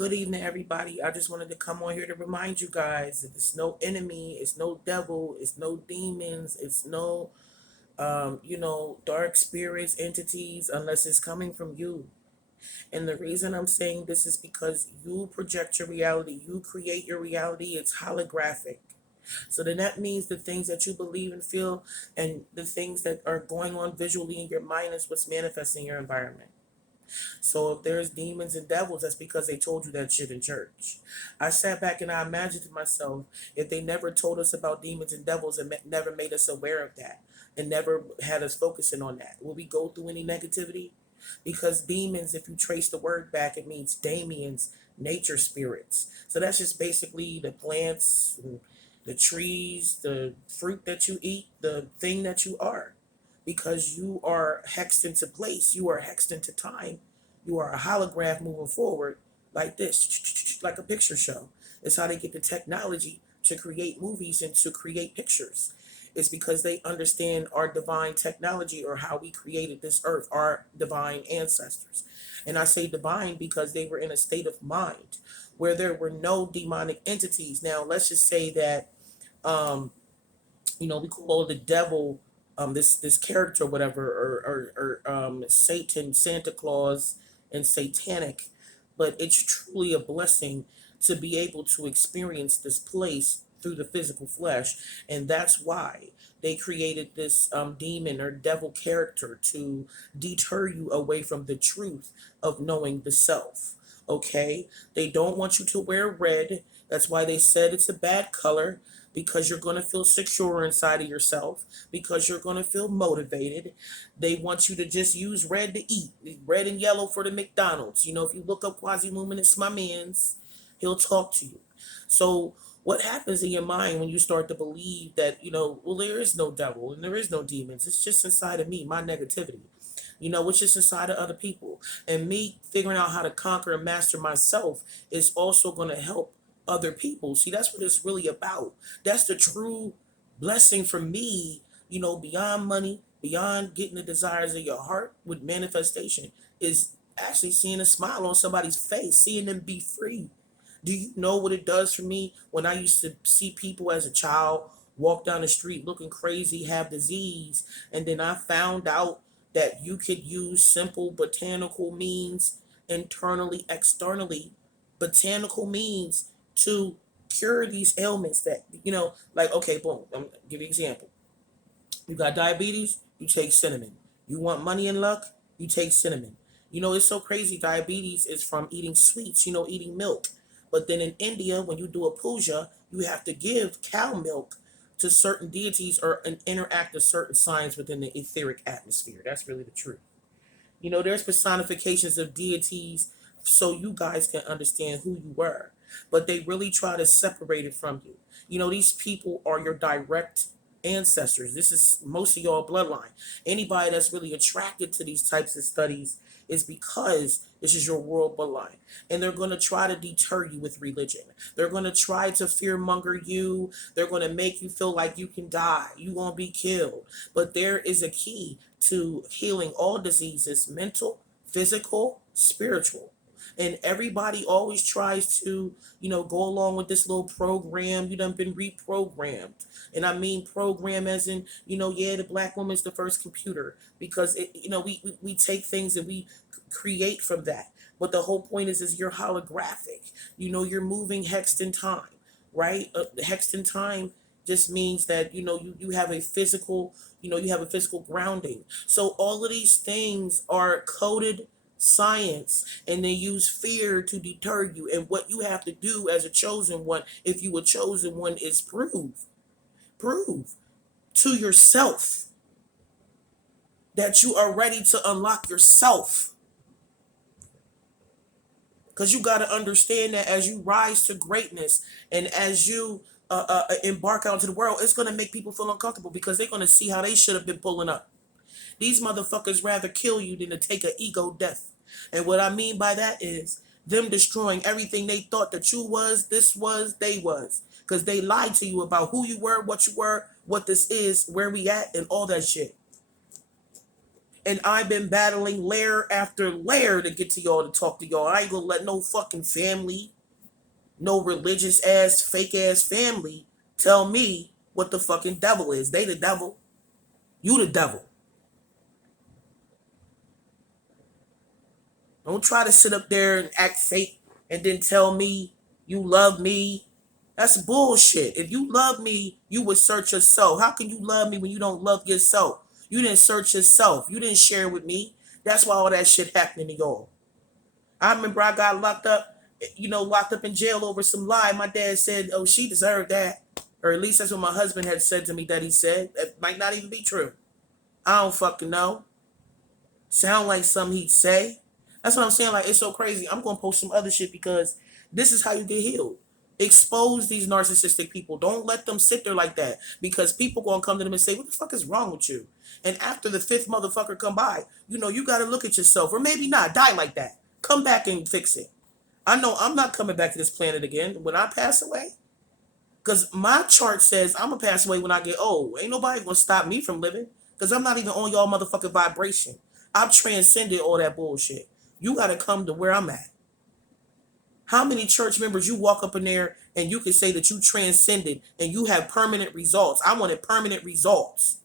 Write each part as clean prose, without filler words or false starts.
Good evening, everybody. I just wanted to come on here to remind you guys that it's no enemy, it's no devil, it's no demons, it's no, dark spirits, entities, unless it's coming from you. And the reason I'm saying this is because you project your reality, you create your reality, it's holographic. So then that means the things that you believe and feel and the things that are going on visually in your mind is what's manifesting your environment. So if there's demons and devils, that's because they told you that shit in church. I sat back and I imagined to myself, if they never told us about demons and devils and never made us aware of that and never had us focusing on that, will we go through any negativity? Because demons, if you trace the word back, it means Damians, nature spirits. So that's just basically the plants, and the trees, the fruit that you eat, the thing that you are, because you are hexed into place, you are hexed into time, you are a holograph moving forward like this, like a picture show. It's how they get the technology to create movies and to create pictures. It's because they understand our divine technology or how we created this earth, our divine ancestors. And I say divine because they were in a state of mind where there were no demonic entities. Now, let's just say that um, we call the devil this character or whatever, or Satan, Santa Claus, and satanic, but it's truly a blessing to be able to experience this place through the physical flesh. And that's why they created this demon or devil character to deter you away from the truth of knowing the self. Okay, they don't want you to wear red. That's why they said it's a bad color, because you're going to feel secure inside of yourself, because you're going to feel motivated. They want you to just use red to eat, red and yellow for the McDonald's. If you look up Quasi Luminous, my man's, he'll talk to you. So what happens in your mind when you start to believe that, well, there is no devil and there is no demons. It's just inside of me, my negativity. It's just inside of other people. And me figuring out how to conquer and master myself is also going to help other people. See, that's what it's really about. That's the true blessing for me, beyond money, beyond getting the desires of your heart with manifestation, is actually seeing a smile on somebody's face, seeing them be free. Do you know what it does for me when I used to see people as a child walk down the street looking crazy, have disease, and then I found out that you could use simple botanical means internally, externally, botanical means to cure these ailments that, like, okay, boom, I'm gonna give you an example. You got diabetes, you take cinnamon. You want money and luck, you take cinnamon. It's so crazy. Diabetes is from eating sweets, eating milk. But then in India, when you do a puja, you have to give cow milk to certain deities or interact with certain signs within the etheric atmosphere. That's really the truth. There's personifications of deities so you guys can understand who you were, but they really try to separate it from you. These people are your direct ancestors. This is most of your bloodline. Anybody that's really attracted to these types of studies is because this is your world bloodline. And they're going to try to deter you with religion. They're going to try to fearmonger you. They're going to make you feel like you can die. You're going to be killed. But there is a key to healing all diseases: mental, physical, spiritual. And everybody always tries to, go along with this little program. You done been reprogrammed. And I mean program as in, yeah, the black woman's the first computer, because we take things and we create from that. But the whole point is you're holographic. You're moving hexed in time, right? Hexed in time just means that, you have a physical, grounding. So all of these things are coded science, and they use fear to deter you. And what you have to do as a chosen one, if you a chosen one, is prove to yourself that you are ready to unlock yourself. Because you got to understand that as you rise to greatness and as you embark out into the world, it's going to make people feel uncomfortable, because they're going to see how they should have been pulling up. These motherfuckers rather kill you than to take an ego death. And what I mean by that is them destroying everything they thought that you was, this was, they was. Because they lied to you about who you were, what this is, where we at, and all that shit. And I've been battling layer after layer to get to y'all to talk to y'all. I ain't gonna let no fucking family, no religious ass, fake ass family tell me what the fucking devil is. They the devil. You the devil. Don't try to sit up there and act fake and then tell me you love me. That's bullshit. If you love me, you would search yourself. How can you love me when you don't love yourself? You didn't search yourself. You didn't share with me. That's why all that shit happening to y'all. I remember I got locked up, locked up in jail over some lie. My dad said, "Oh, she deserved that," or at least that's what my husband had said to me. That he said that might not even be true. I don't fucking know. Sound like something he'd say. That's what I'm saying. Like, it's so crazy. I'm gonna post some other shit because this is how you get healed. Expose these narcissistic people. Don't let them sit there like that because people gonna come to them and say, "What the fuck is wrong with you?" And after the fifth motherfucker come by, you gotta look at yourself, or maybe not die like that. Come back and fix it. I know I'm not coming back to this planet again when I pass away. Because my chart says I'm going to pass away when I get old. Ain't nobody going to stop me from living. Because I'm not even on y'all motherfucking vibration. I've transcended all that bullshit. You got to come to where I'm at. How many church members you walk up in there and you can say that you transcended and you have permanent results? I wanted permanent results.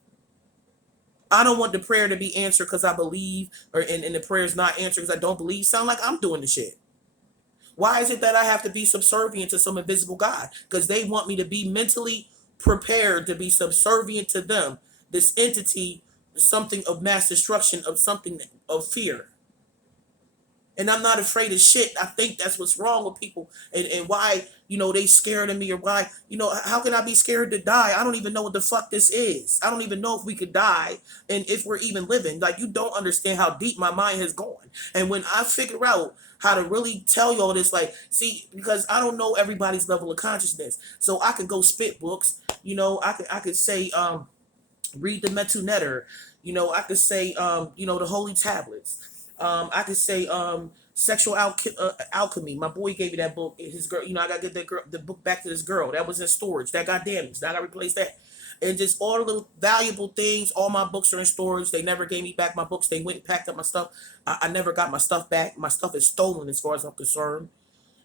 I don't want the prayer to be answered because I believe, and the prayer is not answered because I don't believe. Sound like I'm doing the shit. Why is it that I have to be subservient to some invisible God? Because they want me to be mentally prepared to be subservient to them. This entity, something of mass destruction, of something of fear. And I'm not afraid of shit. I think that's what's wrong with people, and why, they scared of me, or why, how can I be scared to die? I don't even know what the fuck this is. I don't even know if we could die and if we're even living. Like, you don't understand how deep my mind has gone. And when I figure out how to really tell y'all this, like, see, because I don't know everybody's level of consciousness. So I could go spit books, I could say, read the Metu Netter, I could say, the Holy Tablets. I could say, Alchemy. My boy gave me that book. His girl, I gotta get the book back to this girl that was in storage. That got damaged. I gotta replace that. And just all the little valuable things. All my books are in storage. They never gave me back my books. They went and packed up my stuff. I never got my stuff back. My stuff is stolen as far as I'm concerned.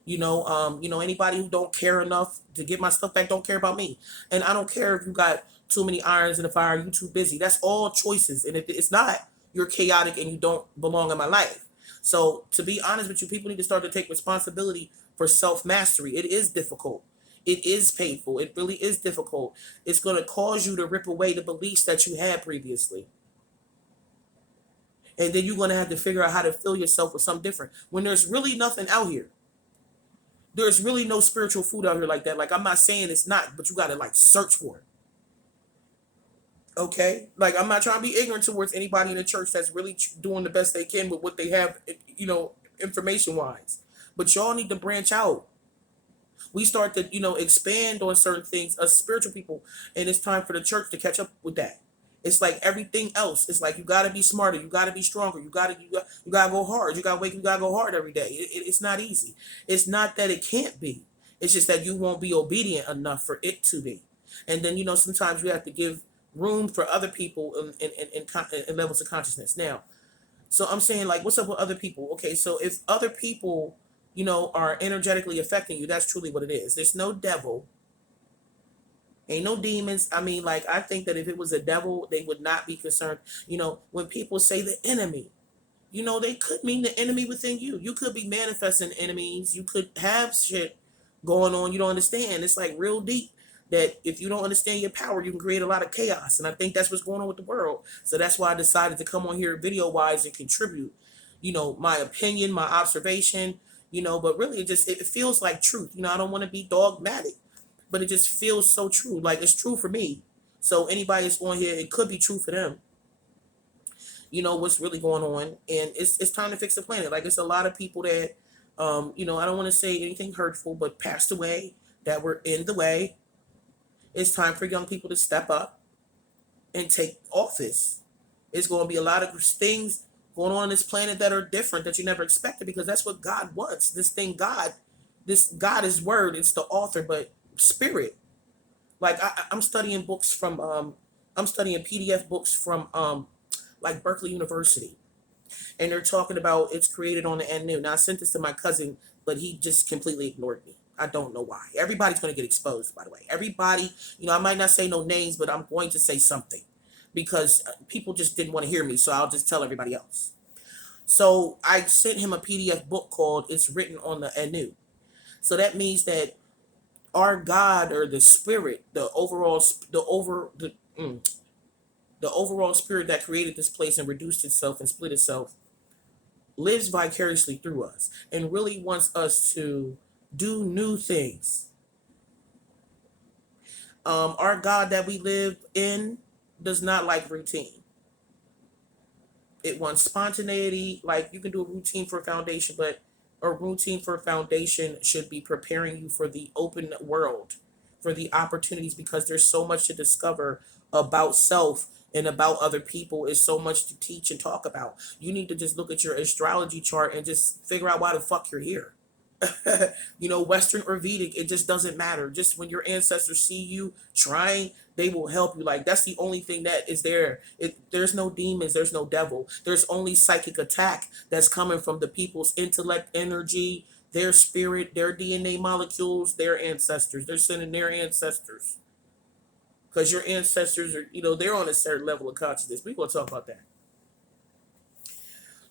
Anybody who don't care enough to get my stuff back don't care about me. And I don't care if you got too many irons in the fire, you too busy. That's all choices. And if it's not, you're chaotic and you don't belong in my life. So to be honest with you, people need to start to take responsibility for self-mastery. It is difficult. It is painful. It really is difficult. It's going to cause you to rip away the beliefs that you had previously. And then you're going to have to figure out how to fill yourself with something different. When there's really nothing out here. There's really no spiritual food out here like that. Like, I'm not saying it's not, but you got to, like, search for it. Okay? Like, I'm not trying to be ignorant towards anybody in the church that's really doing the best they can with what they have, information-wise. But y'all need to branch out. We start to, expand on certain things as spiritual people, and it's time for the church to catch up with that. It's like everything else. It's like you gotta be smarter, you gotta be stronger, you gotta go hard, you gotta go hard every day. It's not easy. It's not that it can't be. It's just that you won't be obedient enough for it to be. And then sometimes you have to give room for other people in levels of consciousness. Now, so I'm saying, like, what's up with other people? Okay, so if other people, are energetically affecting you, that's truly what it is. There's no devil, ain't no demons. I mean, like, I think that if it was a devil, they would not be concerned. When people say the enemy, they could mean the enemy within you. You could be manifesting enemies. You could have shit going on you don't understand. It's like real deep that if you don't understand your power, you can create a lot of chaos. And I think that's what's going on with the world. So that's why I decided to come on here video wise and contribute, my opinion, my observation, but really it feels like truth. I don't want to be dogmatic, but it just feels so true. Like, it's true for me. So anybody that's on here, it could be true for them. What's really going on, and it's time to fix the planet. Like, it's a lot of people that I don't want to say anything hurtful, but passed away, that were in the way. It's time for young people to step up and take office. It's going to be a lot of things going on this planet that are different that you never expected, because that's what God wants. This God is word. It's the author, but spirit. Like, I'm studying books from I'm studying PDF books from like Berkeley University, and they're talking about it's created on the NU. Now I sent this to my cousin, but he just completely ignored me. I don't know why. Everybody's going to get exposed, by the way. Everybody, I might not say no names, but I'm going to say something because people just didn't want to hear me. So I'll just tell everybody else. So I sent him a PDF book called "It's Written on the NU." So that means that our God or the spirit, the overall spirit that created this place and reduced itself and split itself, lives vicariously through us and really wants us to do new things. Our God that we live in does not like routine. It wants spontaneity. Like you can do a routine for a foundation, but a routine for a foundation should be preparing you for the open world, for the opportunities, because there's so much to discover about self and about other people. Is so much to teach and talk about. You need to just look at your astrology chart and just figure out why the fuck you're here. Western or Vedic, it just doesn't matter. Just when your ancestors see you trying, they will help you. Like that's the only thing that is there. There's no demons, there's no devil. There's only psychic attack that's coming from the people's intellect, energy, their spirit, their DNA molecules, their ancestors. They're sending their ancestors. Because your ancestors are, they're on a certain level of consciousness. We're gonna talk about that.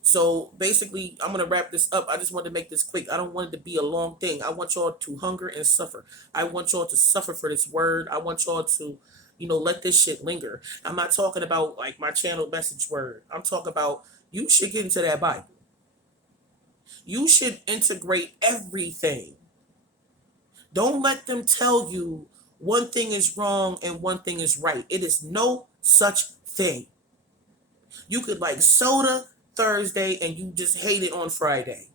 So basically, I'm going to wrap this up. I just wanted to make this quick. I don't want it to be a long thing. I want y'all to hunger and suffer. I want y'all to suffer for this word. I want y'all to, let this shit linger. I'm not talking about like my channel message word. I'm talking about you should get into that Bible. You should integrate everything. Don't let them tell you one thing is wrong and one thing is right. It is no such thing. You could like soda Thursday and you just hate it on Friday.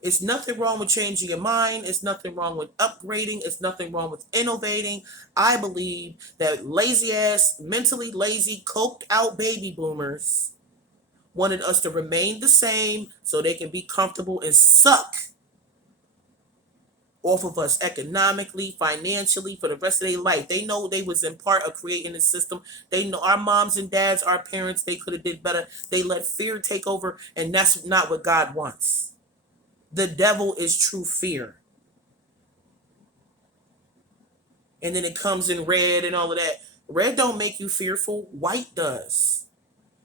It's nothing wrong with changing your mind. It's nothing wrong with upgrading. It's nothing wrong with innovating. I believe that lazy ass, mentally lazy, coked out baby boomers wanted us to remain the same so they can be comfortable and suck off of us economically, financially, for the rest of their life. They know they was in part of creating the system. They know our moms and dads, our parents, they could have did better. They let fear take over, and that's not what God wants. The devil is true fear. And then it comes in red and all of that. Red don't make you fearful. White does.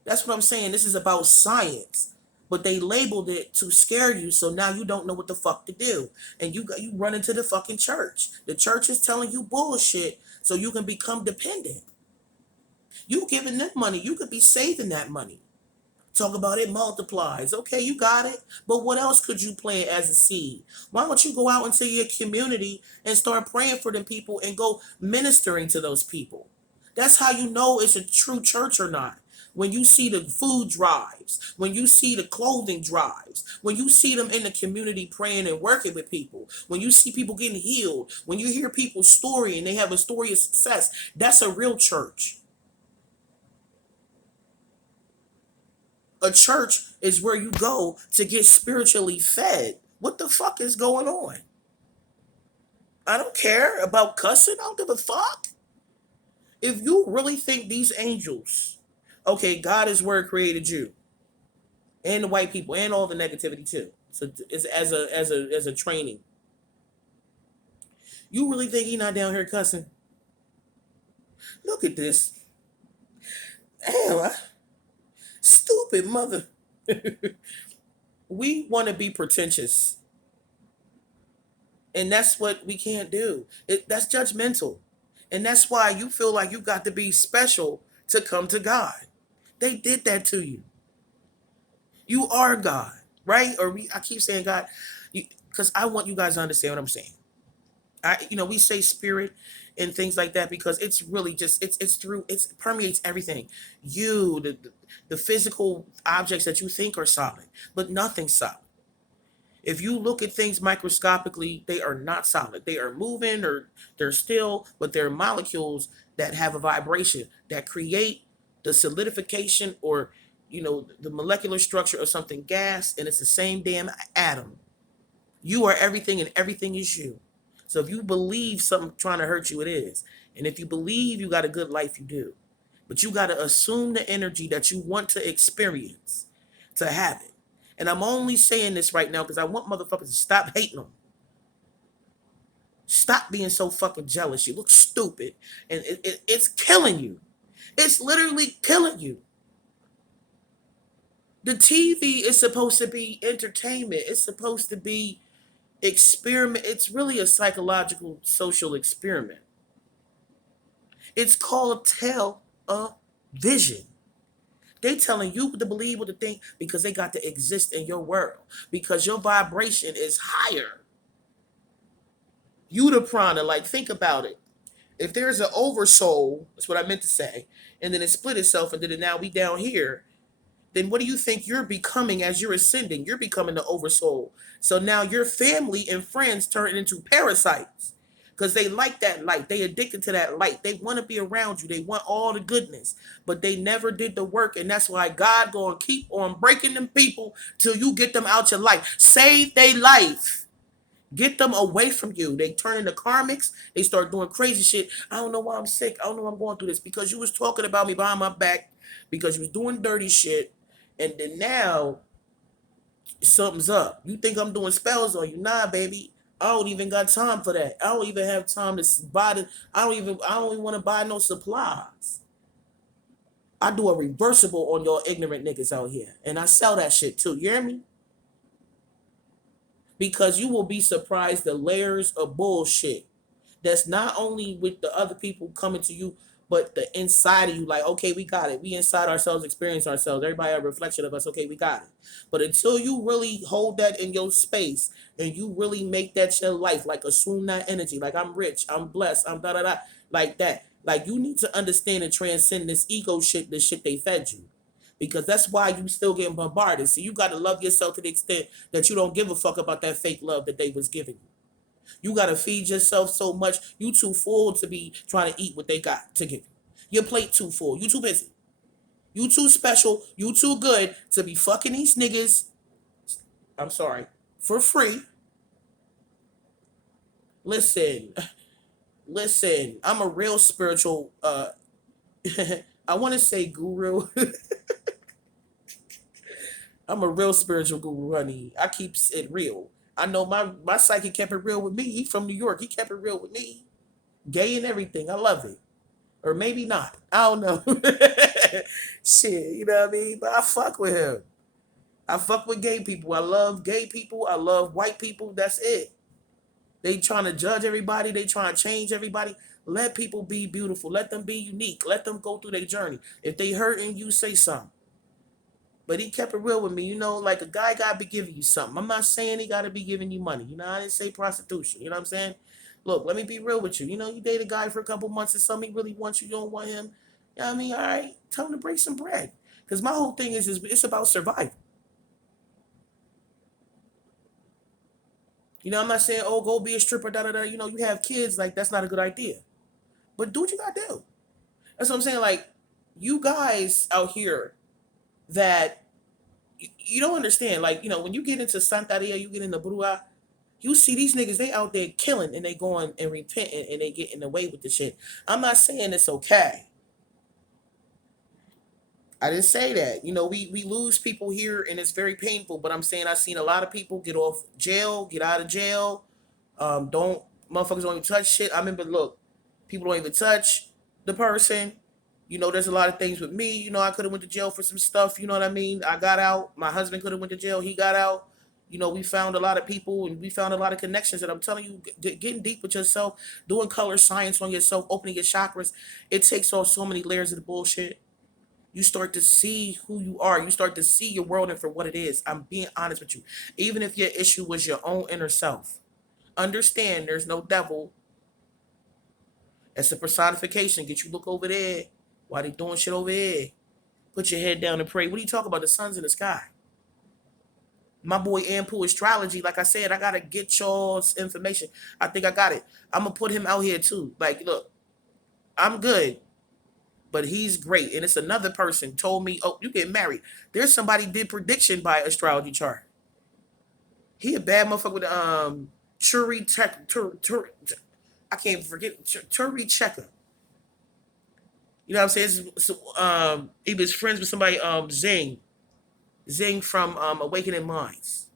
That's what I'm saying. This is about science. But they labeled it to scare you, so now you don't know what the fuck to do. And you run into the fucking church. The church is telling you bullshit so you can become dependent. You giving them money. You could be saving that money. Talk about it multiplies. Okay, you got it. But what else could you plant as a seed? Why don't you go out into your community and start praying for them people and go ministering to those people? That's how you know it's a true church or not. When you see the food drives, when you see the clothing drives, when you see them in the community praying and working with people, when you see people getting healed, when you hear people's story and they have a story of success, that's a real church. A church is where you go to get spiritually fed. What the fuck is going on? I don't care about cussing. I don't give a fuck. If you really think these angels, okay, God is where it created you, and the white people, and all the negativity too. So it's as a training. You really think he not down here cussing? Look at this. Damn, stupid mother. We want to be pretentious. And that's what we can't do. That's judgmental. And that's why you feel like you got to be special to come to God. They did that to you. You are God, right? I keep saying God, because I want you guys to understand what I'm saying. We say spirit and things like that because it's really just it permeates everything. The physical objects that you think are solid, but nothing's solid. If you look at things microscopically, they are not solid. They are moving or they're still, but they're molecules that have a vibration that create the solidification or, the molecular structure of something gas, and it's the same damn atom. You are everything and everything is you. So if you believe something trying to hurt you, it is. And if you believe you got a good life, you do. But you got to assume the energy that you want to experience to have it. And I'm only saying this right now because I want motherfuckers to stop hating on me. Stop being so fucking jealous. You look stupid. And it's killing you. It's literally killing you. The TV is supposed to be entertainment. It's supposed to be experiment. It's really a psychological social experiment. It's called television. They telling you to believe what to think because they got to exist in your world. Because your vibration is higher. You the prana, like think about it. If there's an oversoul, that's what I meant to say, and then it split itself, and then now we down here, then what do you think you're becoming as you're ascending? You're becoming the oversoul. So now your family and friends turn into parasites because they like that light. They addicted to that light. They want to be around you. They want all the goodness, but they never did the work. And that's why God going to keep on breaking them people till you get them out your life. Save their life. Get them away from you. They turn into karmics. They start doing crazy shit. I don't know why I'm sick. I don't know why I'm going through this. Because you was talking about me behind my back. Because you was doing dirty shit. And then now something's up. You think I'm doing spells on you? Nah, baby. I don't even got time for that. I don't even have time to buy the. I don't even want to buy no supplies. I do a reversible on your ignorant niggas out here, and I sell that shit too. You hear me? Because you will be surprised the layers of bullshit that's not only with the other people coming to you, but the inside of you, like, okay, we got it. We inside ourselves, experience ourselves. Everybody a reflection of us. Okay, we got it. But until you really hold that in your space and you really make that your life, like assume that energy, like I'm rich, I'm blessed, I'm da da da, like that. Like you need to understand and transcend this ego shit, this shit they fed you. Because that's why you still getting bombarded. So you got to love yourself to the extent that you don't give a fuck about that fake love that they was giving you. You gotta feed yourself so much. You too full to be trying to eat what they got to give you. Your plate too full. You too busy. You too special. You too good to be fucking these niggas. I'm sorry. For free. Listen. Listen. I'm a real spiritual I want to say guru. I'm a real spiritual guru, honey. I keep it real. I know my psychic kept it real with me. He from New York. He kept it real with me. Gay and everything. I love it. Or maybe not. I don't know. Shit, you know what I mean? But I fuck with him. I fuck with gay people. I love gay people. I love white people. That's it. They trying to judge everybody. They trying to change everybody. Let people be beautiful. Let them be unique. Let them go through their journey. If they hurting you, say something. But he kept it real with me. You know, like a guy got to be giving you something. I'm not saying he got to be giving you money. You know, I didn't say prostitution. You know what I'm saying? Look, let me be real with you. You know, you date a guy for a couple months and something he really wants you, you don't want him. You know what I mean? All right, tell him to break some bread. Because my whole thing is it's about survival. You know, I'm not saying, oh, go be a stripper, da da da. You know, you have kids, like, that's not a good idea. But do what you got to do. That's what I'm saying. Like, you guys out here that you don't understand. Like, you know, when you get into Santaria, you get into Brua, you see these niggas, they out there killing and they going and repenting and they getting away with the shit. I'm not saying it's okay. I didn't say that. You know, we lose people here and it's very painful, but I'm saying I've seen a lot of people get off jail, get out of jail. Don't motherfuckers don't even touch shit. I remember, look, people don't even touch the person. You know, there's a lot of things with me. You know, I could have went to jail for some stuff. You know what I mean? I got out. My husband could have went to jail. He got out. You know, we found a lot of people and we found a lot of connections. And I'm telling you, getting deep with yourself, doing color science on yourself, opening your chakras, it takes off so many layers of the bullshit. You start to see who you are. You start to see your world and for what it is. I'm being honest with you. Even if your issue was your own inner self, understand there's no devil. It's a personification. Get you look over there while they doing shit over here. Put your head down and pray. What are you talking about? The sun's in the sky. My boy Ampu Astrology, like I said, I gotta get y'all's information. I think I got it. I'm gonna put him out here too. Like, look, I'm good, but he's great. And it's another person told me, oh, you get married. There's somebody did prediction by astrology chart. He a bad motherfucker with Turi Tech I can't forget Turi Checker. You know what I'm saying? He was friends with somebody, Zing from Awakening Minds.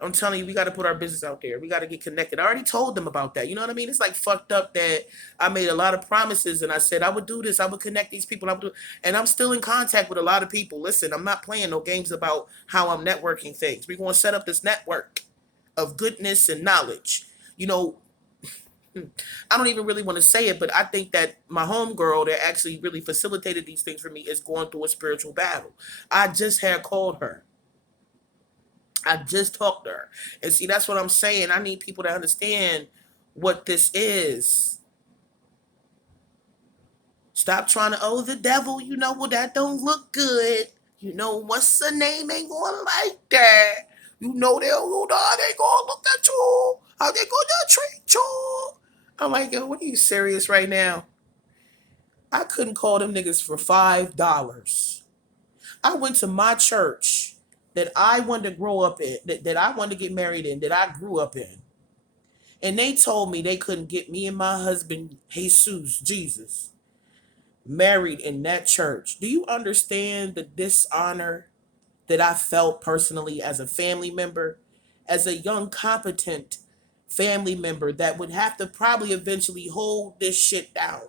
I'm telling you, we got to put our business out there. We got to get connected. I already told them about that. You know what I mean? It's like fucked up that I made a lot of promises and I said I would do this. I would connect these people. I would do, and I'm still in contact with a lot of people. Listen, I'm not playing no games about how I'm networking things. We're going to set up this network of goodness and knowledge. You know, I don't even really want to say it, but I think that my homegirl that actually really facilitated these things for me is going through a spiritual battle. I just had called her. I just talked to her. And see, that's what I'm saying. I need people to understand what this is. Stop trying to, oh, the devil, you know, well, that don't look good. You know, what's the name ain't going like that. You know, they gonna look at you. How they gonna treat you? I'm like, yo, what are you serious right now? I couldn't call them niggas for $5. I went to my church that I wanted to grow up in, that I wanted to get married in, that I grew up in. And they told me they couldn't get me and my husband, Jesus, Jesus, married in that church. Do you understand the dishonor that I felt personally as a family member, as a young, competent family member that would have to probably eventually hold this shit down,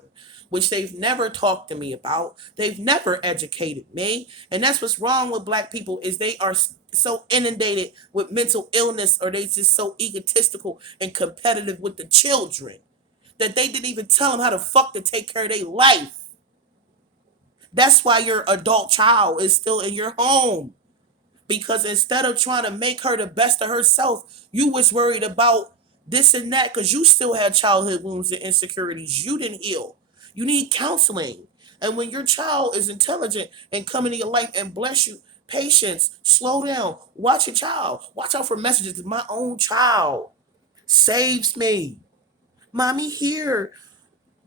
which they've never talked to me about. They've never educated me. And that's what's wrong with black people is they are so inundated with mental illness or they just so egotistical and competitive with the children that they didn't even tell them how the fuck to take care of their life. That's why your adult child is still in your home. Because instead of trying to make her the best of herself, you was worried about this and that because you still had childhood wounds and insecurities you didn't heal. You need counseling. And when your child is intelligent and come into your life and bless you, patience, slow down, watch your child. Watch out for messages. My own child saves me. Mommy here.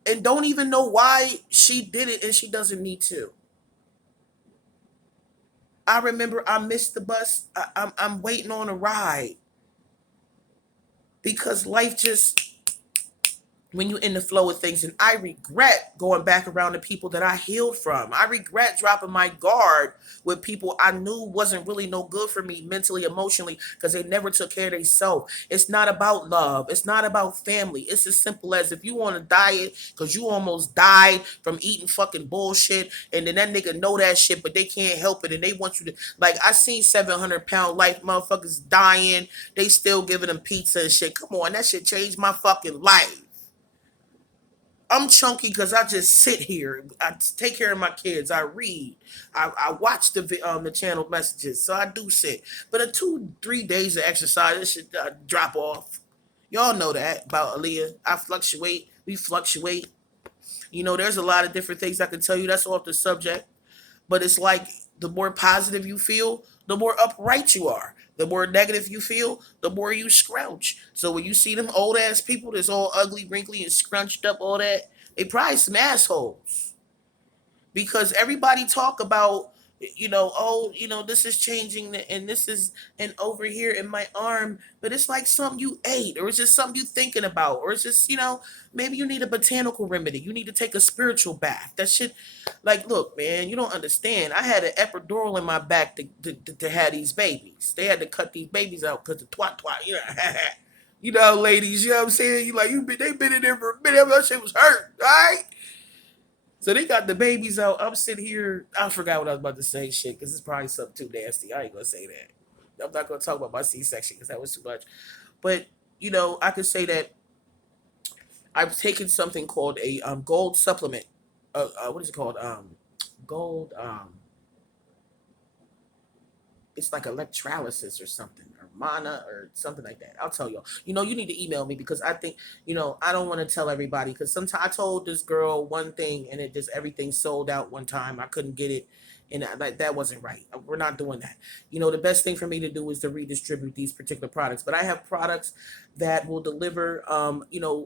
And don't even know why she did it and she doesn't need to. I remember I missed the bus. I'm waiting on a ride because life just when you're in the flow of things. And I regret going back around the people that I healed from. I regret dropping my guard with people I knew wasn't really no good for me mentally, emotionally, because they never took care of themselves. It's not about love. It's not about family. It's as simple as if you on a diet because you almost died from eating fucking bullshit, and then that nigga know that shit, but they can't help it, and they want you to like. I seen 700-pound life motherfuckers dying. They still giving them pizza and shit. Come on, that shit changed my fucking life. I'm chunky because I just sit here. I take care of my kids. I read. I watch the channel messages. So I do sit. But a 2 3 days of exercise, it should drop off. Y'all know that about Aaliyah. I fluctuate. We fluctuate. You know, there's a lot of different things I can tell you. That's off the subject. But it's like the more positive you feel, the more upright you are. The more negative you feel, the more you scrouch. So when you see them old ass people that's all ugly, wrinkly, and scrunched up, all that, they probably some assholes because everybody talk about oh this is changing and this is and over here in my arm, but it's like something you ate or it's just something you thinking about or it's just maybe you need a botanical remedy, you need to take a spiritual bath. That shit, like, look man, you don't understand. I had an epidural in my back to have these babies. They had to cut these babies out because the twat ladies, you know what I'm saying? They been in there for a minute. That shit was hurt, all right? So they got the babies out. I'm sitting here. I forgot what I was about to say. Shit, because it's probably something too nasty. I ain't gonna say that. I'm not gonna talk about my C-section because that was too much. But I could say that I've taken something called a gold supplement. What is it called? Gold. It's like electrolysis or something, or mana or something like that. I'll tell y'all. You need to email me because I think, I don't want to tell everybody because sometimes I told this girl one thing and it just everything sold out one time. I couldn't get it. And that wasn't right. We're not doing that. The best thing for me to do is to redistribute these particular products. But I have products that will deliver,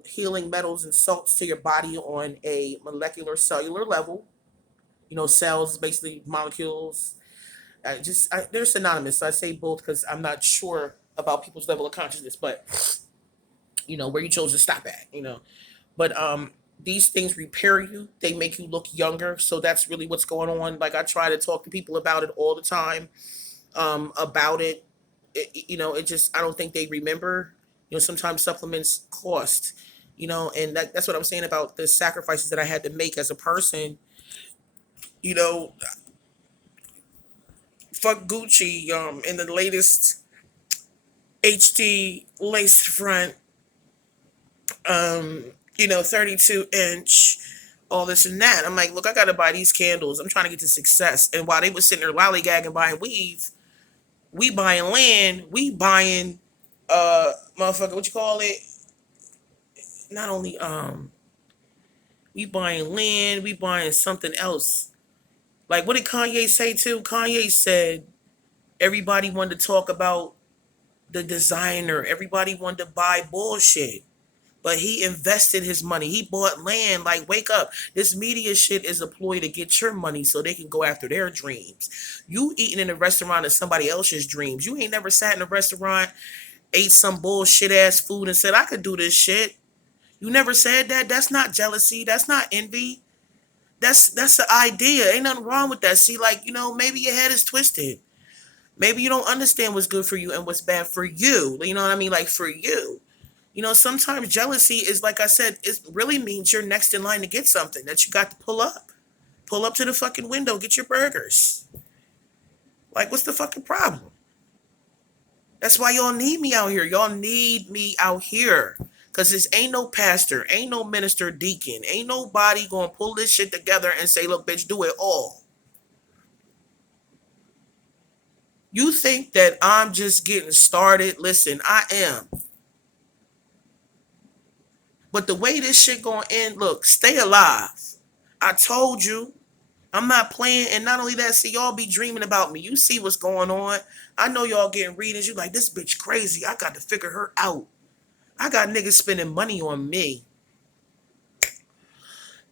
healing metals and salts to your body on a molecular cellular level. Cells, basically molecules, they're synonymous. So I say both because I'm not sure about people's level of consciousness, but where you chose to stop at. But These things repair you. They make you look younger. So that's really what's going on. Like I try to talk to people about it all the time. About it. It just I don't think they remember. Sometimes supplements cost. And that's what I'm saying about the sacrifices that I had to make as a person. You know, fuck Gucci. In the latest HD lace front. 32-inch, all this and that. I'm like, look, I gotta buy these candles. I'm trying to get to success. And while they was sitting there lollygagging buying weave, we buying land, we buying motherfucker, what you call it? Not only we buying land, we buying something else. Like what did Kanye say too? Kanye said everybody wanted to talk about the designer, everybody wanted to buy bullshit. But he invested his money. He bought land. Like, wake up. This media shit is a ploy to get your money so they can go after their dreams. You eating in a restaurant is somebody else's dreams. You ain't never sat in a restaurant, ate some bullshit ass food and said, I could do this shit. You never said that. That's not jealousy. That's not envy. That's the idea. Ain't nothing wrong with that. See, like, maybe your head is twisted. Maybe you don't understand what's good for you and what's bad for you. You know what I mean? Like, for you. Sometimes jealousy is, like I said, it really means you're next in line to get something that you got to pull up. Pull up to the fucking window, get your burgers. Like, what's the fucking problem? That's why y'all need me out here. Y'all need me out here. Because this ain't no pastor, ain't no minister, deacon, ain't nobody going to pull this shit together and say, look, bitch, do it all. You think that I'm just getting started? Listen, I am. But the way this shit gonna end, look, stay alive. I told you, I'm not playing. And not only that, see, y'all be dreaming about me. You see what's going on. I know y'all getting readings. You like, this bitch crazy. I got to figure her out. I got niggas spending money on me.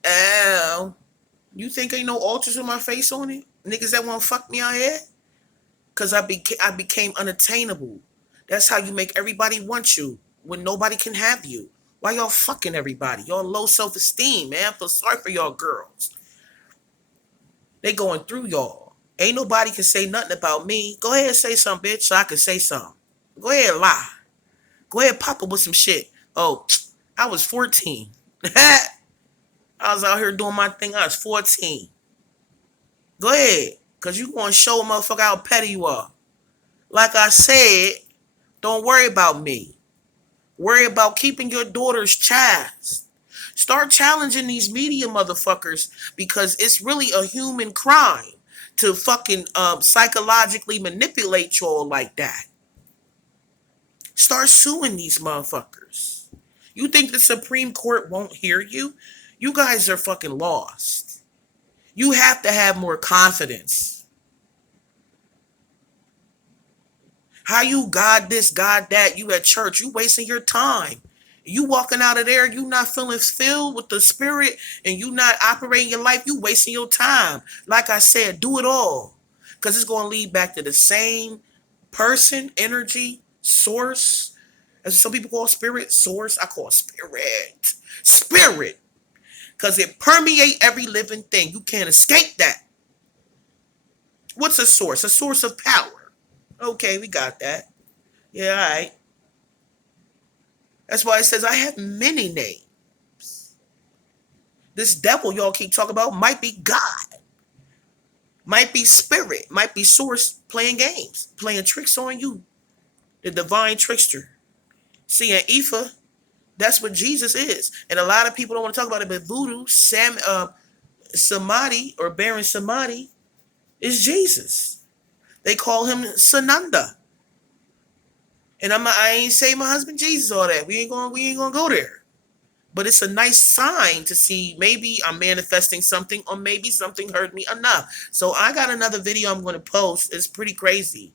Ow. You think ain't no altars with my face on it? Niggas that want to fuck me out here? Because I became unattainable. That's how you make everybody want you when nobody can have you. Why y'all fucking everybody? Y'all low self-esteem, man. I feel sorry for y'all girls. They going through y'all. Ain't nobody can say nothing about me. Go ahead and say something, bitch, so I can say something. Go ahead and lie. Go ahead and pop up with some shit. Oh, I was 14. I was out here doing my thing. I was 14. Go ahead. Because you want to show a motherfucker how petty you are. Like I said, don't worry about me. Worry about keeping your daughter's chast. Start challenging these media motherfuckers because it's really a human crime to fucking psychologically manipulate y'all like that. Start suing these motherfuckers. You think the Supreme Court won't hear you? You guys are fucking lost. You have to have more confidence. How you God this, God that, you at church, you wasting your time. You walking out of there, you not feeling filled with the spirit and you not operating your life, you wasting your time. Like I said, do it all. Because it's going to lead back to the same person, energy, source. As some people call spirit, source, I call spirit. Spirit. Because it permeates every living thing. You can't escape that. What's a source? A source of power. Okay, we got that. Yeah, all right. That's why it says I have many names. This devil y'all keep talking about might be God. Might be spirit. Might be source playing games. Playing tricks on you. The divine trickster. See, an Ifa, that's what Jesus is. And a lot of people don't want to talk about it, but voodoo, Samadhi, or Baron Samadhi, is Jesus. They call him Sananda. And I ain't say my husband Jesus all that. We ain't gonna go there. But it's a nice sign to see maybe I'm manifesting something or maybe something hurt me enough. So I got another video I'm gonna post. It's pretty crazy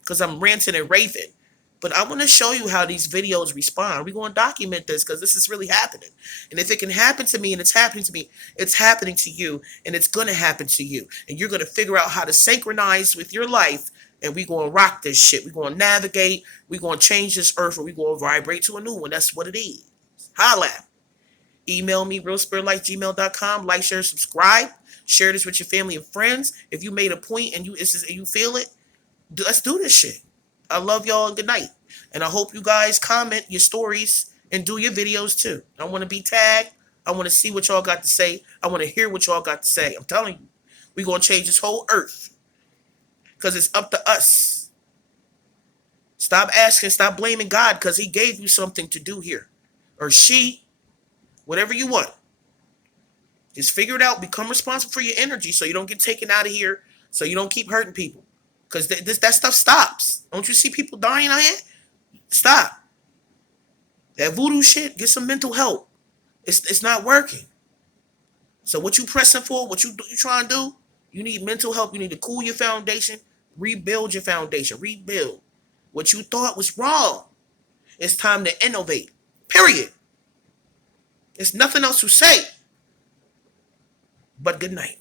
because I'm ranting and raving. But I want to show you how these videos respond. We're going to document this because this is really happening. And if it can happen to me and it's happening to me, it's happening to you and it's going to happen to you. And you're going to figure out how to synchronize with your life and we're going to rock this shit. We're going to navigate. We're going to change this earth and we're going to vibrate to a new one. That's what it is. Holla. Email me, realspiritlife@gmail.com. Like, share, subscribe. Share this with your family and friends. If you made a point and you feel it, let's do this shit. I love y'all and good night. And I hope you guys comment your stories and do your videos too. I want to be tagged. I want to see what y'all got to say. I want to hear what y'all got to say. I'm telling you, we're going to change this whole earth because it's up to us. Stop asking, stop blaming God because he gave you something to do here. Or she, whatever you want. Just figure it out. Become responsible for your energy so you don't get taken out of here, so you don't keep hurting people. Because that stuff stops. Don't you see people dying out here? Stop. That voodoo shit, get some mental help. It's not working. So what you pressing for, what you trying to do, you need mental help. You need to cool your foundation, rebuild your foundation, rebuild. What you thought was wrong. It's time to innovate. Period. There's nothing else to say. But good night.